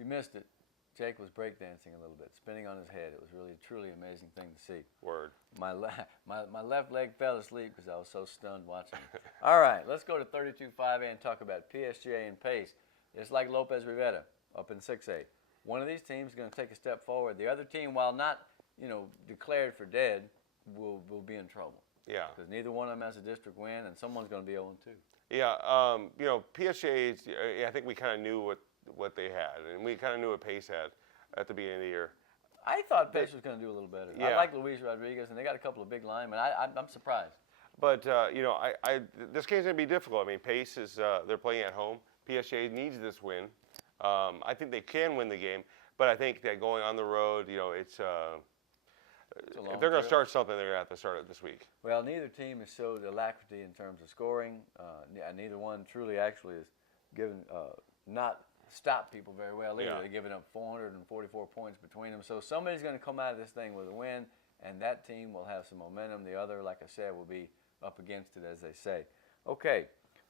You missed it. Jake was breakdancing a little bit, spinning on his head. It was really, truly amazing thing to see. Word. My left leg fell asleep because I was so stunned watching it. All right, let's go to 32-5A and talk about PSGA and Pace. It's like Lopez Rivera up in 6A. One of these teams is going to take a step forward. The other team, while not, declared for dead, will be in trouble. Yeah. Because neither one of them has a district win, and someone's going to be 0-2. Yeah. PSGA, I think we kind of knew what they had, and we kind of knew what Pace had at the beginning of the year. I thought Pace was going to do a little better. Yeah. I like Luis Rodriguez, and they got a couple of big linemen. I'm surprised. But this game's going to be difficult. I mean, Pace is they're playing at home. PSG needs this win. I think they can win the game, but I think that going on the road, it's if they're going to start something, they're going to have to start it this week. Well, neither team has showed alacrity in terms of scoring. Neither one truly actually has given not stopped people very well either. Yeah. They're giving up 444 points between them. So somebody's going to come out of this thing with a win, and that team will have some momentum. The other, like I said, will be up against it, as they say. Okay,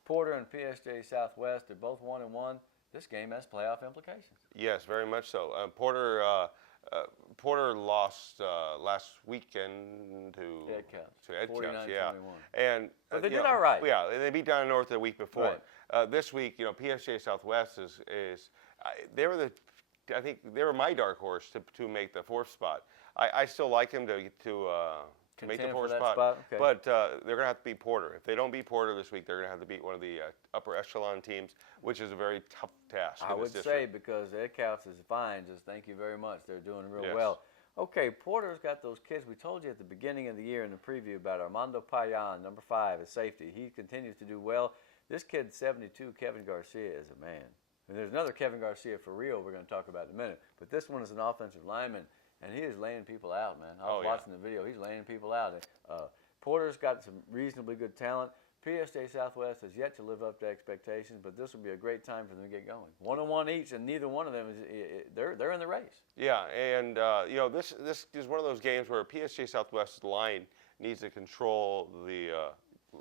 Porter and PSG Southwest, they're both 1-1. This game has playoff implications. Yes, very much so. Porter lost last weekend to Ed Counts. 49-21. And but they did all right. Yeah, they beat Down North the week before. Right. This week, PSG Southwest is they were my dark horse to make the fourth spot. I still like them to make the fourth spot. Okay. But they're going to have to beat Porter. If they don't beat Porter this week, they're going to have to beat one of the upper echelon teams, which is a very tough task. I would say, because Ed Counts is fine, just thank you very much. They're doing real well. Okay, Porter's got those kids. We told you at the beginning of the year in the preview about Armando Payan, number 5, is safety. He continues to do well. This kid, 72, Kevin Garcia, is a man. And there's another Kevin Garcia for real we're going to talk about in a minute. But this one is an offensive lineman, and he is laying people out, man. I was watching the video. He's laying people out. Porter's got some reasonably good talent. PSG Southwest has yet to live up to expectations, but this will be a great time for them to get going. 1-1 each, and neither one of them they're in the race. Yeah, and this is one of those games where PSG Southwest's line needs to control the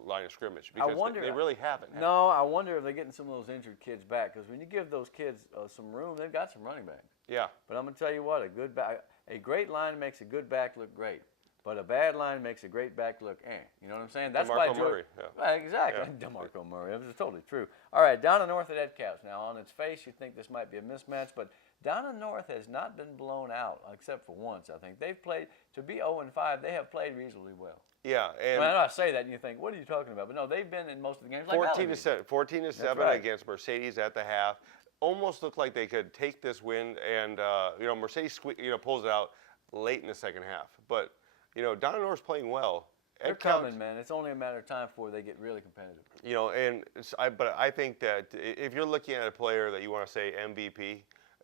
line of scrimmage, because they really haven't. No, I wonder if they're getting some of those injured kids back, because when you give those kids some room, they've got some running backs. Yeah. But I'm going to tell you what, a great line makes a good back look great. But a bad line makes a great back look, You know what I'm saying? That's DeMarco Murray. Yeah. Right, exactly. Yeah. DeMarco Murray. That was totally true. All right, Donna North at Ed Counts. Now, on its face, you think this might be a mismatch, but Donna North has not been blown out, except for once, I think. They've played, to be 0-5, they have played reasonably well. Yeah. And I know I say that, and you think, what are you talking about? But no, they've been in most of the games. 14-7 right. against Mercedes at the half. Almost looked like they could take this win, and Mercedes pulls it out late in the second half. But Donna North's playing well. They're coming, man. It's only a matter of time before they get really competitive. But I think that if you're looking at a player that you want to say MVP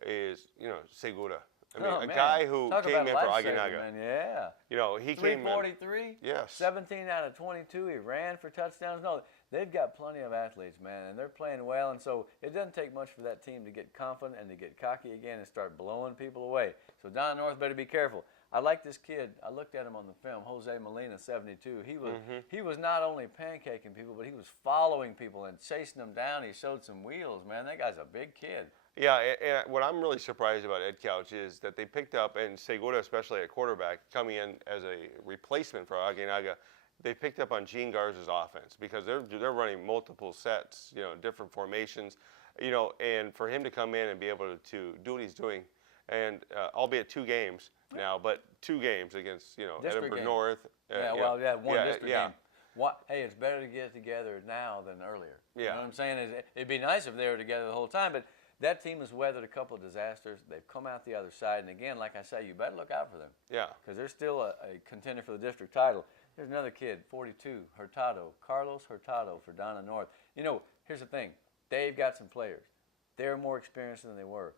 is, Segura. I mean, guy who came in for Aguinaga. Yeah. He came in. 343. Yes. 17 out of 22. He ran for touchdowns. No, they've got plenty of athletes, man, and they're playing well. And so it doesn't take much for that team to get confident and to get cocky again and start blowing people away. So Donna North better be careful. I like this kid. I looked at him on the film, Jose Molina, 72. He was not only pancaking people, but he was following people and chasing them down. He showed some wheels, man. That guy's a big kid. Yeah, and what I'm really surprised about Ed Couch is that they picked up, and Segura, especially at quarterback, coming in as a replacement for Aguinaga, they picked up on Gene Garza's offense, because they're running multiple sets, different formations, and for him to come in and be able to do what he's doing, and albeit 2 games now, but 2 games against Edinburgh North. One district game. Hey, it's better to get together now than earlier. Yeah. You know what I'm saying? It'd be nice if they were together the whole time, but that team has weathered a couple of disasters. They've come out the other side, and again, like I say, you better look out for them. Yeah. Because they're still a contender for the district title. There's another kid, 42, Carlos Hurtado for Donna North. Here's the thing. They've got some players. They're more experienced than they were.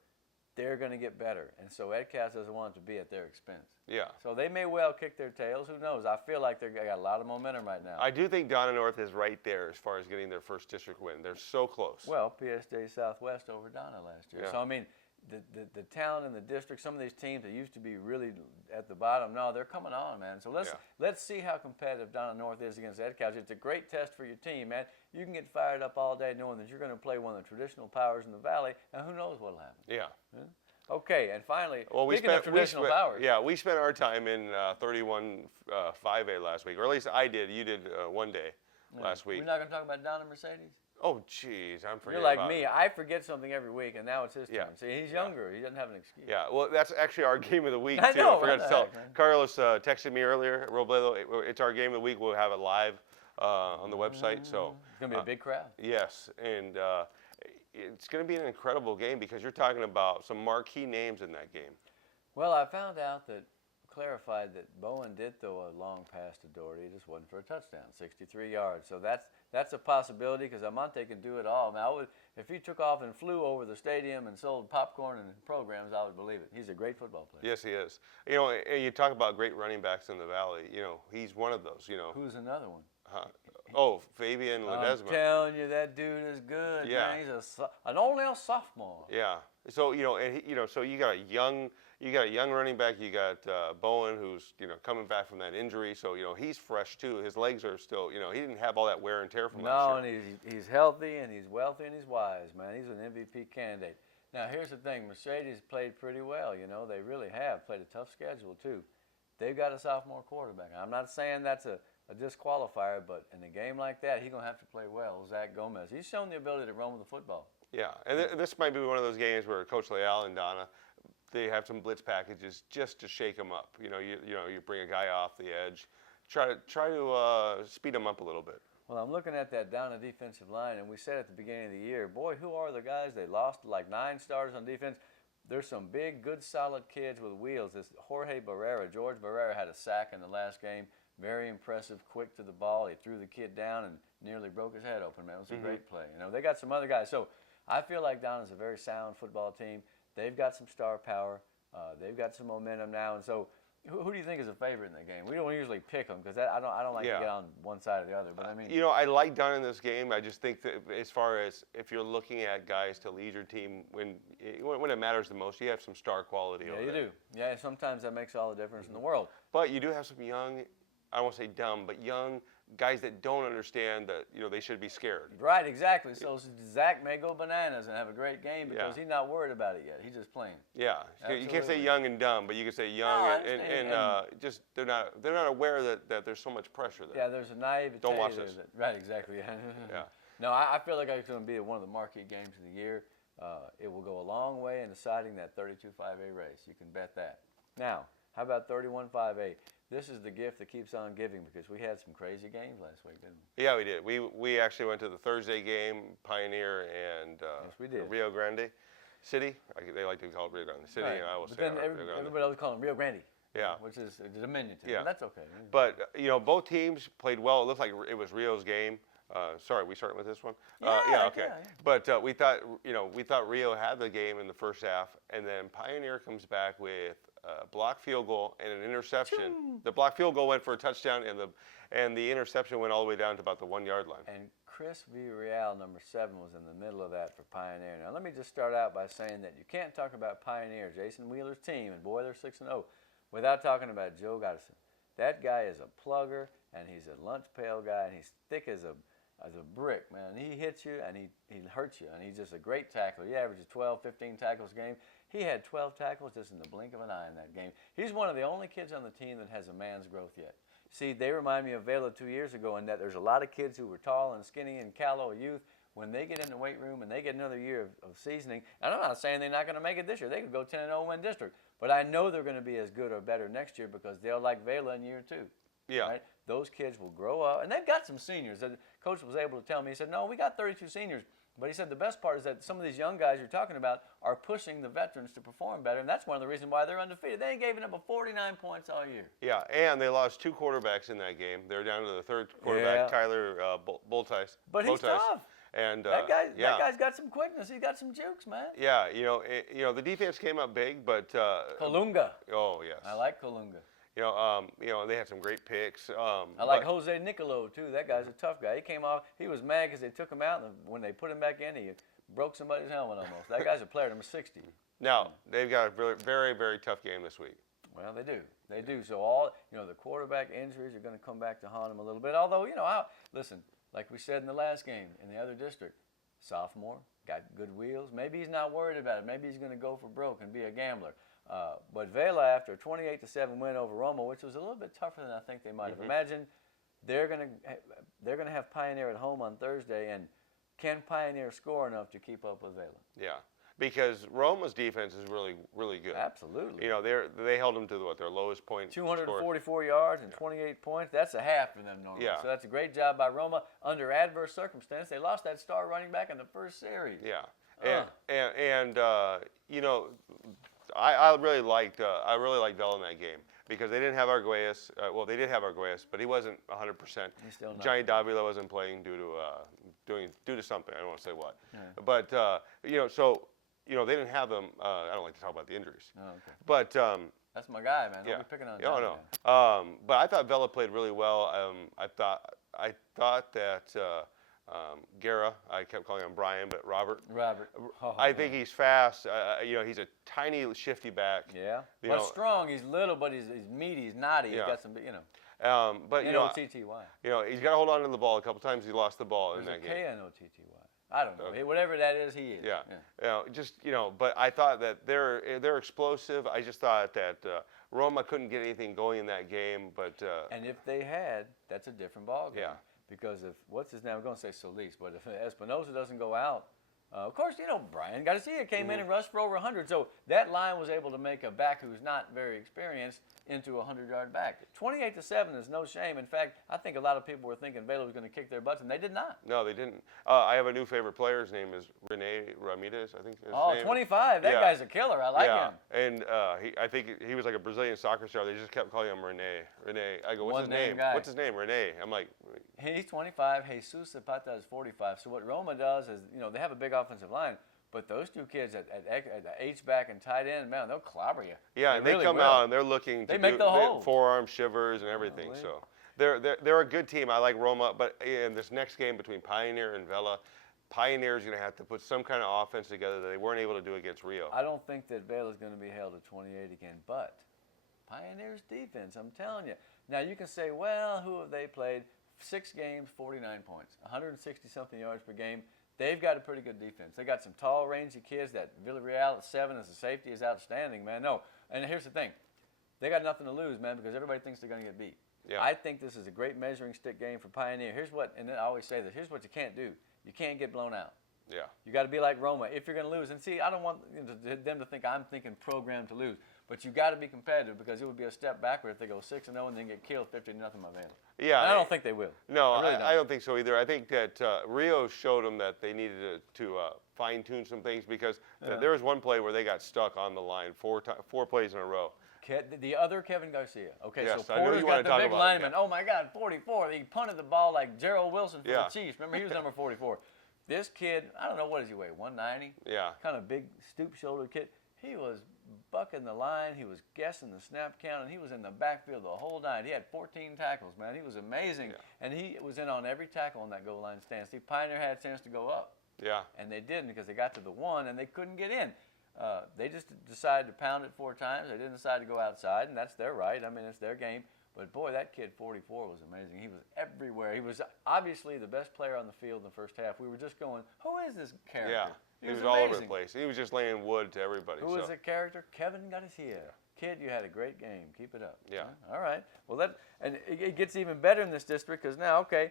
They're going to get better, and so Ed Counts doesn't want it to be at their expense. Yeah. So they may well kick their tails. Who knows? I feel like they got a lot of momentum right now. I do think Donna North is right there as far as getting their first district win. They're so close. Well, PSG Southwest over Donna last year. Yeah. So, I mean, the talent in the district, some of these teams that used to be really at the bottom, no, they're coming on, man. So let's see how competitive Donna North is against Ed Counts. It's a great test for your team, man. You can get fired up all day knowing that you're going to play one of the traditional powers in the valley, and who knows what will happen. Yeah. Okay, and finally, Well, speaking of traditional powers. yeah, we spent our time in 31 5A last week, or at least I did. You did one day last week. We're not going to talk about Donna Mercedes? Oh, jeez, I'm forgetting. You're like about me. it. I forget something every week, and now it's his Yeah. turn. See, he's younger. He doesn't have an excuse. Yeah, well, that's actually our game of the week, I too. know, I forgot what to the tell. heck, man? Carlos texted me earlier, Robledo, it's our game of the week. We'll have it live on the website. So It's going to be a big crowd. yes, and it's going to be an incredible game because you're talking about some marquee names in that game. Well, I found out that, clarified that Bowen did throw a long pass to Doherty. It just wasn't for a touchdown, 63 yards. So that's a possibility because Almonte can do it all. Now, if he took off and flew over the stadium and sold popcorn and programs, I would believe it. He's a great football player. Yes, he is. You know, and you talk about great running backs in the Valley. You know, he's one of those. You know. Who's another one? Oh, Fabian I'm Ledesma. telling you, that dude is good. Yeah. Man. He's an only sophomore. Yeah. So you know, and so you got a young running back. You got Bowen, who's coming back from that injury. So he's fresh too. His legs are still. He didn't have all that wear and tear from last year. No, and he's healthy and he's wealthy and he's wise, man. He's an MVP candidate. Now here's the thing: Mercedes played pretty well. They really have played a tough schedule too. They've got a sophomore quarterback. I'm not saying that's a disqualifier, but in a game like that, he's gonna have to play well. Zach Gomez, he's shown the ability to run with the football. Yeah, and this might be one of those games where Coach Leal and Donna, they have some blitz packages just to shake them up. You bring a guy off the edge, try to speed them up a little bit. Well, I'm looking at that Donna defensive line, and we said at the beginning of the year, boy, who are the guys? They lost like 9 starters on defense. There's some big, good, solid kids with wheels. This Jorge Barrera, George Barrera had a sack in the last game. Very impressive, quick to the ball. He threw the kid down and nearly broke his head open, man. It was a great play. They got some other guys. So I feel like Donna's a very sound football team. They've got some star power. They've got some momentum now. And so who do you think is a favorite in the game? We don't usually pick them because I don't like to get on one side or the other. But I mean, I like Donna in this game. I just think that as far as if you're looking at guys to lead your team when it matters the most, you have some star quality over there. Yeah, you do. Yeah, sometimes that makes all the difference in the world. But you do have some young, I won't say dumb, but young guys that don't understand that they should be scared. Right, exactly. So Zach may go bananas and have a great game because he's not worried about it yet. He's just playing. Yeah, absolutely. You can't say young and dumb, but you can say young and just they're not aware that there's so much pressure there. Yeah, there's a naivete. Don't watch this. Right, exactly. Yeah. No, I feel like it's going to be one of the marquee games of the year. It will go a long way in deciding that 32-5A race. You can bet that. Now, how about 31-5A? This is the gift that keeps on giving because we had some crazy games last week, didn't we? Yeah, we did. We actually went to the Thursday game, Pioneer and yes, we did. Rio Grande City. They like to call it Rio Grande City, right. and I will but say then Rio Grande. everybody else calling Rio Grande. Yeah. Which is a diminutive. Yeah. But that's okay. But both teams played well. It looked like it was Rio's game. Sorry, we starting with this one? Okay. Yeah. But we thought Rio had the game in the first half, and then Pioneer comes back with a blocked field goal and an interception. Choo. The blocked field goal went for a touchdown, and the interception went all the way down to about the 1 yard line. And Chris Villarreal, number 7, was in the middle of that for Pioneer. Now, let me just start out by saying that you can't talk about Pioneer, Jason Wheeler's team, and boy, they're 6-0, without talking about Joe Goddison. That guy is a plugger, and he's a lunch pail guy, and he's thick as a brick, man. He hits you, and he hurts you, and he's just a great tackler. He averages 12, 15 tackles a game. He had 12 tackles just in the blink of an eye in that game. He's one of the only kids on the team that has a man's growth yet. See, they remind me of Vela 2 years ago in that there's a lot of kids who were tall and skinny and callow youth. When they get in the weight room and they get another year of seasoning, and I'm not saying they're not going to make it this year. They could go 10-0 win district. But I know they're going to be as good or better next year because they'll like Vela in year 2. Yeah. Right? Those kids will grow up. And they've got some seniors. The coach was able to tell me, he said, no, we got 32 seniors. But he said the best part is that some of these young guys you're talking about are pushing the veterans to perform better, and that's one of the reasons why they're undefeated. They ain't given up 49 points all year. Yeah, and they lost 2 quarterbacks in that game. They're down to the 3rd quarterback, Tyler Boltice. But he's tough. And that guy's got some quickness. He's got some jukes, man. Yeah, the defense came up big, but Kalunga. Oh yes. I like Kalunga. They had some great picks. I like Jose Nicolo too. That guy's a tough guy. He came off. He was mad because they took him out, and when they put him back in, he broke somebody's helmet almost. That guy's a player, number 60. Now they've got a very, very, very tough game this week. Well, they do. They do. So all the quarterback injuries are going to come back to haunt them a little bit. Although listen, like we said in the last game in the other district, sophomore got good wheels. Maybe he's not worried about it. Maybe he's going to go for broke and be a gambler. But Vela, after a 28-7 win over Roma, which was a little bit tougher than I think they might have imagined, they're going to have Pioneer at home on Thursday, and can Pioneer score enough to keep up with Vela? Yeah, because Roma's defense is really, really good. Absolutely. You know, they held them to their lowest point. 244 score. yards and 28 points. That's a half for them normally. Yeah. So that's a great job by Roma under adverse circumstances. They lost that star running back in the first series. Yeah, and you know, I really liked Vela in that game because they didn't have Arguelles. Well, they did have Arguelles, but he wasn't 100%. He's still not. Johnny Davila wasn't playing due to something. I don't want to say what. Yeah. But you know, so you know they didn't have them. I don't like to talk about the injuries. Oh, okay. But that's my guy, man. Don't yeah. be picking on Oh, Johnny, no. But I thought Vela played really well. I thought that Guerra, I kept calling him Brian, but Robert. Oh, I think he's fast. You know, he's a tiny, shifty back. Yeah. You But know, strong. He's little, but he's meaty. He's knotty. Yeah. He's got some, you know. But you know, N-O-T-T-Y. you know, he's got to hold on to the ball. A couple times he lost the ball in There's that a game. K-N-O-T-T-Y. I don't know. Okay. Whatever that is, he is. Yeah. You know, just you know, but I thought that they're explosive. I just thought that Roma couldn't get anything going in that game. But And if they had, that's a different ballgame. Yeah. Because if, what's his name? I'm going to say Solis, but if Espinosa doesn't go out, of course, you know, Brian Garcia came in and rushed for over 100. So that line was able to make a back who's not very experienced into a 100-yard back. 28-7 is no shame. In fact, I think a lot of people were thinking Vela was going to kick their butts, and they did not. no, they didn't. I have a new favorite player. His name is Rene Ramirez, I think. His name. 25. That Yeah. guy's a killer. I like yeah. him. And I think he was like a Brazilian soccer star. They just kept calling him Rene. Rene. I go, what's his One-name name? guy. What's his name? Rene. I'm like, He's 25. Jesus Zapata is 45. So what Roma does is, you know, they have a big offensive line, but those two kids at the H-back and tight end, man, they'll clobber you. yeah, and they really come will. out and they're looking to They make do the holes. forearm shivers and everything. Golly. So they're a good team. I like Roma, but in this next game between Pioneer and Vela, Pioneer's going to have to put some kind of offense together that they weren't able to do against Rio. I don't think that Vela's going to be held to 28 again, but Pioneer's defense, I'm telling you. Now, you can say, well, who have they played? 6 games, 49 points, 160-something yards per game. They've got a pretty good defense. They got some tall, rangy kids. That Villarreal at 7 as a safety is outstanding, man. No, and here's the thing. They got nothing to lose, man, because everybody thinks they're going to get beat. Yeah. I think this is a great measuring stick game for Pioneer. Here's what, and I always say this, here's what you can't do. You can't get blown out. Yeah. You got to be like Roma if you're going to lose. And see, I don't want them to think I'm thinking programmed to lose. But you got to be competitive because it would be a step backward if they go 6-0 and then get killed 50-0 by Vela. Yeah. And I don't think they will. No, I, really I don't think so either. I think that Rio showed them that they needed to fine-tune some things because there was one play where they got stuck on the line 4 plays in a row. The other Kevin Garcia. Okay, Yes, so I know Porter's you got wanna the talk big about him, lineman. yeah. Oh, my God, 44. He punted the ball like Gerald Wilson for Yeah. the Chiefs. Remember, he was number 44. This kid, I don't know, what does he weigh, 190? Yeah. Kind of big, stoop-shouldered kid. He was bucking the line. He was guessing the snap count, and he was in the backfield the whole night. He had 14 tackles, man. He was amazing. Yeah. And he was in on every tackle on that goal line stand. Steve Pioneer had a chance to go up, Yeah. and they didn't because they got to the 1, and they couldn't get in. They just decided to pound it 4 times. They didn't decide to go outside, and that's their right. I mean, it's their game. But, boy, that kid, 44, was amazing. He was everywhere. He was obviously the best player on the field in the first half. We were just going, who is this character? Yeah. He was all over the place. He was just laying wood to everybody. Who is the character? Kevin Garcia. Kid, you had a great game. Keep it up. Yeah. All right. Well, it gets even better in this district because now, okay,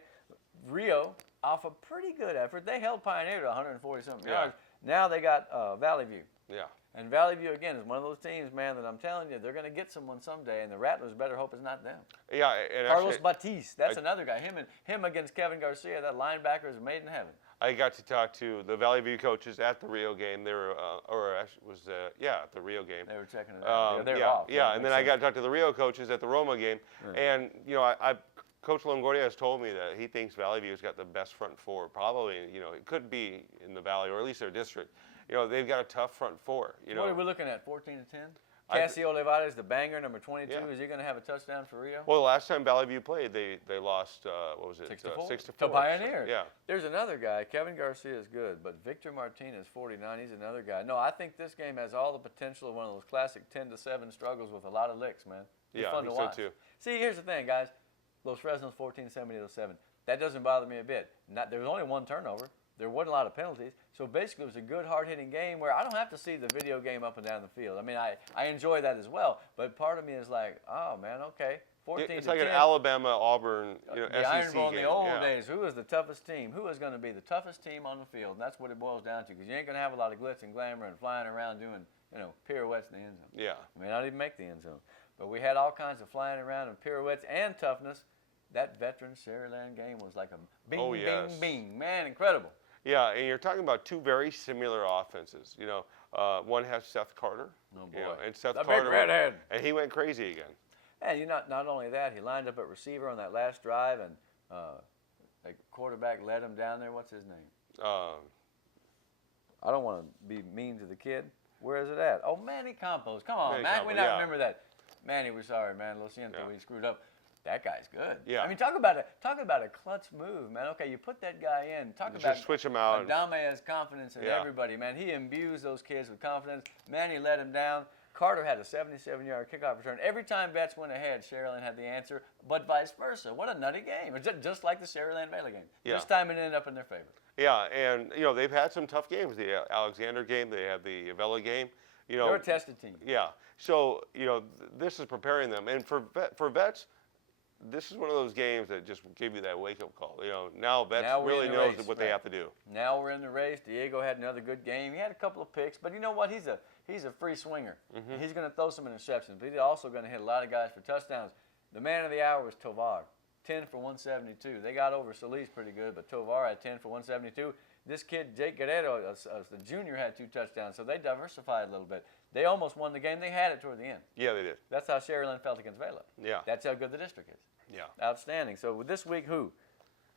Rio, off a pretty good effort, they held Pioneer to 140-something Yeah. yards. Now they got Valley View. Yeah. And Valley View, again, is one of those teams, man, that I'm telling you, they're going to get someone someday, and the Rattlers better hope it's not them. Yeah. And Carlos actually, Batiste, that's another guy. Him against Kevin Garcia, that linebacker is made in heaven. I got to talk to the Valley View coaches at the Rio game. They were, or actually was at the Rio game. They were checking it out. They were yeah, off. yeah. And then I got to talk to the Rio coaches at the Roma game, and you know, Coach Longoria has told me that he thinks Valley View's got the best front four. Probably, you know, it could be in the Valley or at least their district. You know, they've got a tough front four. You know, What are we looking at? 14-10. I- Casio Olivares, the banger, number 22. Yeah. Is he going to have a touchdown for Rio? well, the last time Valley View played, they lost. What was it? 6-4. 6-4. To Pioneer. So, yeah. There's another guy. Kevin Garcia is good, but Victor Martinez, 49. He's another guy. No, I think this game has all the potential of one of those classic 10-7 struggles with a lot of licks, man. Be Yeah, I fun to think so watch. too. See, here's the thing, guys. Los Fresnos 14-7 to 7. That doesn't bother me a bit. There was only one turnover. There wasn't a lot of penalties. So basically, it was a good, hard-hitting game where I don't have to see the video game up and down the field. I mean, I enjoy that as well. But part of me is like, oh, man, okay, 14 It's to like 10. an Alabama-Auburn, The SEC Iron Bowl in game. the old Yeah. days, who was the toughest team? Who was going to be the toughest team on the field? And that's what it boils down to, because you ain't going to have a lot of glitz and glamour and flying around doing, pirouettes in the end zone. Yeah. You may not even make the end zone. But we had all kinds of flying around and pirouettes and toughness. That veteran Sherryland game was like a bing, Oh, yes. bing, bing. Man, incredible. Yeah, and you're talking about two very similar offenses. One has Seth Carter. Oh, boy. And Seth The big Carter redhead. and he went crazy again. And not only that, he lined up at receiver on that last drive, and the quarterback led him down there. What's his name? I don't want to be mean to the kid. Where is it at? Oh, Manny Campos. Come on, Manny Matt. Campos, We not yeah. remember that. Manny, we're sorry, man. Lo siento, Yeah. we screwed up. That guy's good. Yeah. I mean, talk about a clutch move, man. Okay, you put that guy in. Talk Just about switch him out. Adame has confidence in Yeah. everybody, man. He imbues those kids with confidence. Manny let him down. Carter had a 77-yard kickoff return. Every time Vets went ahead, Sherryland had the answer, but vice versa. What a nutty game. It's just like the Sherryland-Baylor game. Yeah. This time it ended up in their favor. Yeah, and they've had some tough games. The Alexander game, they had the Avella game. They're a tested team. Yeah. So this is preparing them, and for Vets, this is one of those games that just give you that wake-up call. Now Vets Now we're really in the knows race, what they right. have to do. Now we're in the race. Diego had another good game. He had a couple of picks, but you know what? He's a free swinger. Mm-hmm. He's going to throw some interceptions, but he's also going to hit a lot of guys for touchdowns. The man of the hour was Tovar, 10 for 172. They got over Solis pretty good, but Tovar had 10 for 172. This kid, Jake Guerrero, the junior, had 2 touchdowns, so they diversified a little bit. They almost won the game. They had it toward the end. Yeah, they did. That's how Sherryland felt against Vela. Yeah. That's how good the district is. Yeah. Outstanding. So this week, who?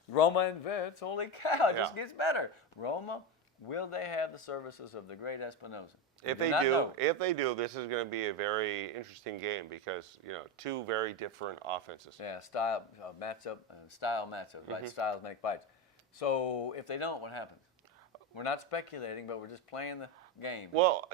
Roma and Vets. Holy cow, it just Yeah. gets better. Roma, will they have the services of the great Espinoza? If We they not do, know. this is going to be a very interesting game because two very different offenses. Yeah, style matchup, right? Styles make fights. So if they don't, what happens? We're not speculating, but we're just playing the game. Well,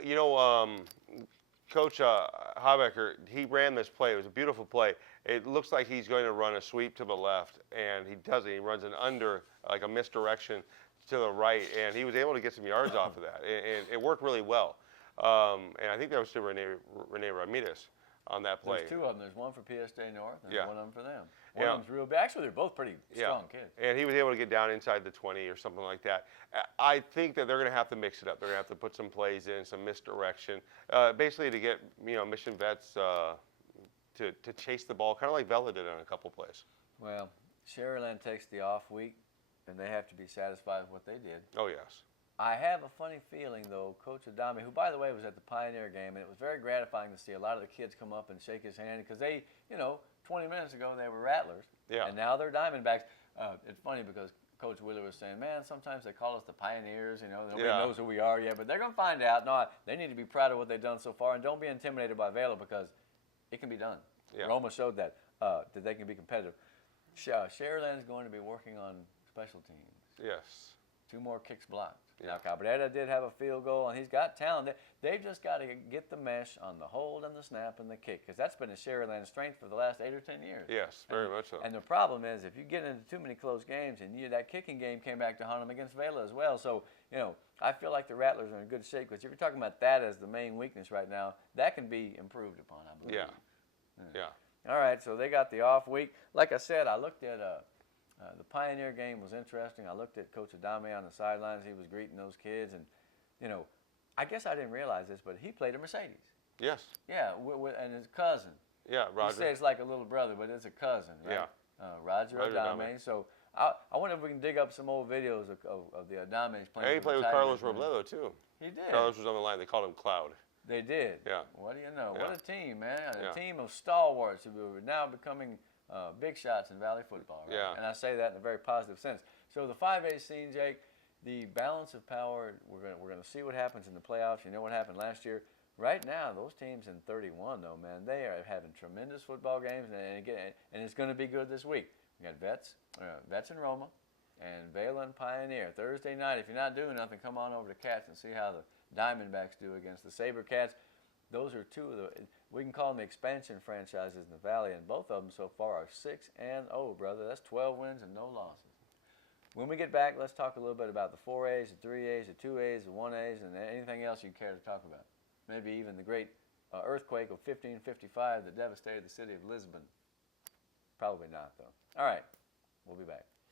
Coach Habecker, he ran this play. It was a beautiful play. It looks like he's going to run a sweep to the left, and he doesn't. He runs an under, like a misdirection to the right, and he was able to get some yards off of that. And it worked really well. And I think that was to Rene Ramirez on that play. There's 2 of them. There's one for PSJ North and Yeah. one of them for them. One Yeah. of them's real big. Actually, they're both pretty strong kids. And he was able to get down inside the 20 or something like that. I think that they're going to have to mix it up. They're going to have to put some plays in, some misdirection, basically to get Mission Vets to chase the ball, kind of like Vela did on a couple plays. Well, Sherryland takes the off week, and they have to be satisfied with what they did. Oh, yes. I have a funny feeling, though, Coach Adame, who, by the way, was at the Pioneer game, and it was very gratifying to see a lot of the kids come up and shake his hand because they, 20 minutes ago they were Rattlers, Yeah. and now they're Diamondbacks. It's funny because Coach Wheeler was saying, man, sometimes they call us the Pioneers, nobody Yeah. knows who we are yet, but they're going to find out. No, they need to be proud of what they've done so far, and don't be intimidated by Vela because it can be done. Yeah. Roma showed that they can be competitive. Sherryland is going to be working on special teams. Yes. 2 more kicks blocked. Yeah. Now, Cabrera did have a field goal, and he's got talent. They've just got to get the mesh on the hold and the snap and the kick, because that's been a Sherryland strength for the last 8 or 10 years. Yes, very much so. And the problem is, if you get into too many close games, and that kicking game came back to haunt them against Vela as well. So, I feel like the Rattlers are in good shape, because if you're talking about that as the main weakness right now, that can be improved upon, I believe. Yeah. All right, so they got the off week. Like I said, I looked at the Pioneer game was interesting. I looked at Coach Adame on the sidelines. He was greeting those kids, and I guess I didn't realize this, but he played a Mercedes. Yes. Yeah, and his cousin. Yeah, Roger. He says like a little brother, but it's a cousin, right? Yeah. Roger Adame. Adame. So I wonder if we can dig up some old videos of the Adames playing. And he for played the with Carlos Tigers, man. Robledo, too. He did. Carlos was on the line. They called him Cloud. They did. Yeah. What do you know? Yeah. What a team, man. A Yeah. team of stalwarts who are now becoming big shots in Valley football. Right? Yeah. And I say that in a very positive sense. So the 5A scene, Jake, the balance of power, we're gonna see what happens in the playoffs. You know what happened last year. Right now, those teams in 31, though, man, they are having tremendous football games, and it's going to be good this week. We got Vets in Roma, and Vela and Pioneer. Thursday night, if you're not doing nothing, come on over to Cats and see how the Diamondbacks do against the SaberCats. Those are 2 of we can call them the expansion franchises in the Valley, and both of them so far are 6-0, brother. That's 12 wins and no losses. When we get back, let's talk a little bit about the 4As, the 3As, the 2As, the 1As, and anything else you care to talk about. Maybe even the great earthquake of 1555 that devastated the city of Lisbon. Probably not, though. All right, we'll be back.